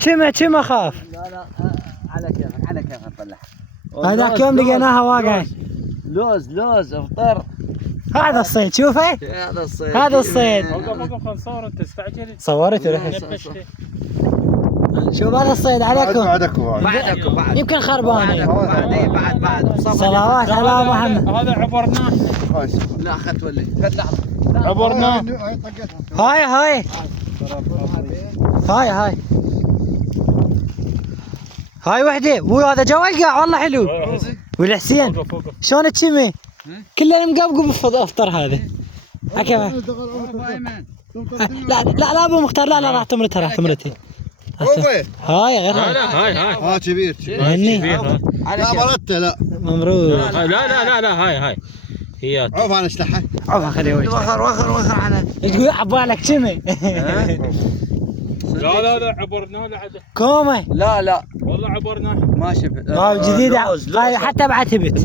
كم اخاف. لا على كيفك على كيفك طلعها. هذاك يوم لقيناها واقعة. لوز افطر. هذا الصيد شوفه. هذا الصيد. هذا الصيد. وقف خل صور انت استعجلت. صورت ورحت. شوف هذا الصيد عليكم. بعدكم. يمكن خربانة. بعد. صلوات على محمد. هذا عبرناه. لا اخذت ولي. خذ لحظة. عبرناه. هاي وحده. وهذا جو القاع والله حلو. والحسين شلون تشمي؟ كلنا مقبقب افطر هذا. لا ابو مختار لا راح تمرتها هاي غير هاي كبير هني لا مرته لا ممروك. لا هاي هي عوف انا اشلحها عوف خليه وخر على. تقول عبالك شمي. لا عبرناه لعده. كومه. لا والله عبرناه. ما شفت. جديدة حتى بعد هبت.